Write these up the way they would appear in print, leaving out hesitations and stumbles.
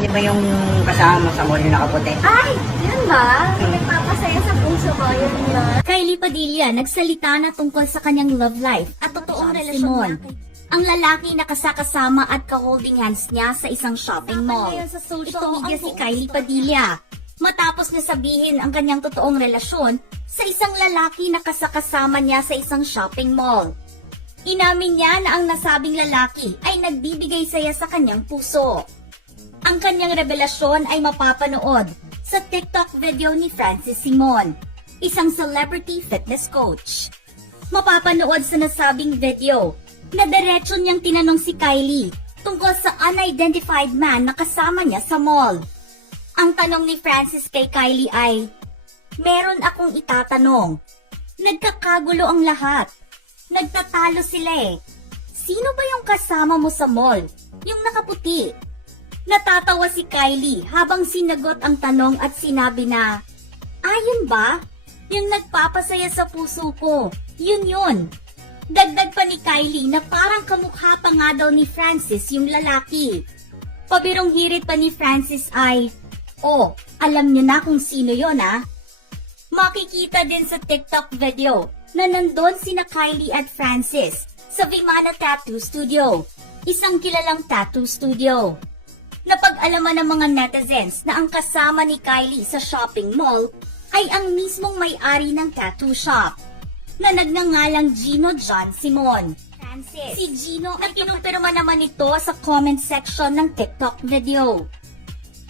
Sino ba yung kasama mo sa mall yung nakaputi? Ay, yun ba? Nagpapasaya sa puso ko, yun ba? Kylie Padilla nagsalita na tungkol sa kanyang love life at totoong relasyon Simon. niya. Ang lalaki na kasakasama at ka-holding hands niya sa isang shopping mall. Ngayon sa social Ito media si Kylie Padilla. Matapos na sabihin ang kanyang totoong relasyon sa isang lalaki na kasakasama niya sa isang shopping mall. Inamin niya na ang nasabing lalaki ay nagbibigay saya sa kanyang puso. Ang kanyang revelasyon ay mapapanood sa TikTok video ni Francis Simon, isang celebrity fitness coach. Mapapanood sa nasabing video na diretso niyang tinanong si Kylie tungkol sa unidentified man na kasama niya sa mall. Ang tanong ni Francis kay Kylie ay, "Meron akong itatanong. Nagkakagulo ang lahat. Nagtatalo sila eh. Sino ba yung kasama mo sa mall? Yung nakaputi?" Natatawa si Kylie habang sinagot ang tanong at sinabi na, "Ayun ba? Yung nagpapasaya sa puso ko. Yun. Dagdag pa ni Kylie na parang kamukha pa nga daw ni Francis yung lalaki. Pabirong hirit pa ni Francis ay, "Oh, alam niyo na kung sino yon ah." Makikita din sa TikTok video na nandun sina Kylie at Francis sa Vimana Tattoo Studio, isang kilalang tattoo studio. Napag-alaman ng mga netizens na ang kasama ni Kylie sa shopping mall ay ang mismong may-ari ng tattoo shop na nagngangalang Gino John Simon. Francis. Si Gino ay kinumpirma naman ito sa comment section ng TikTok video.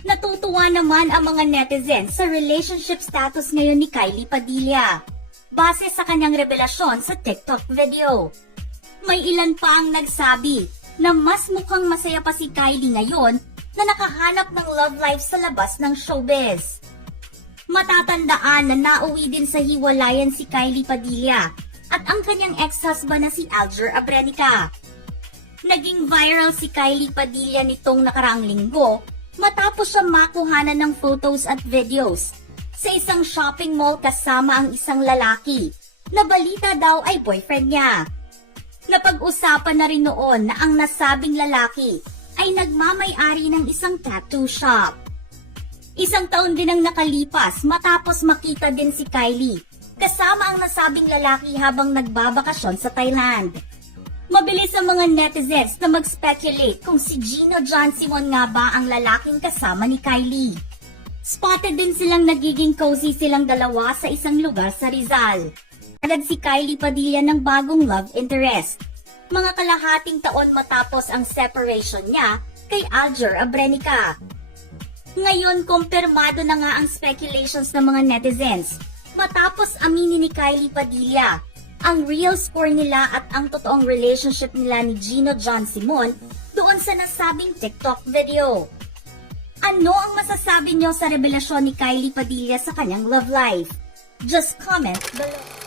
Natutuwa naman ang mga netizens sa relationship status ngayon ni Kylie Padilla base sa kanyang revelasyon sa TikTok video. May ilan pa ang nagsabi na mas mukhang masaya pa si Kylie ngayon na nakahanap ng love life sa labas ng showbiz. Matatandaan na nauwi din sa hiwalayan si Kylie Padilla at ang kanyang ex-husband na si Alger Abrenica. Naging viral si Kylie Padilla nitong nakaraang linggo matapos siya makuhanan ng photos at videos sa isang shopping mall kasama ang isang lalaki na balita daw ay boyfriend niya. Napag-usapan na rin noon na ang nasabing lalaki ay nagmamay-ari ng isang tattoo shop. Isang taon din ang nakalipas matapos makita din si Kylie kasama ang nasabing lalaki habang nagbabakasyon sa Thailand. Mabilis ang mga netizens na mag-speculate kung si Gino John Simon nga ba ang lalaking kasama ni Kylie. Spotted din silang nagiging cozy silang dalawa sa isang lugar sa Rizal. Agad si Kylie Padilla ng bagong love interest, mga kalahating taon matapos ang separation niya kay Alger Abrenica. Ngayon, kumpirmado na nga ang speculations ng mga netizens matapos aminin ni Kylie Padilla ang real score nila at ang totoong relationship nila ni Gino John Simon doon sa nasabing TikTok video. Ano ang masasabi niyo sa revelasyon ni Kylie Padilla sa kanyang love life? Just comment below.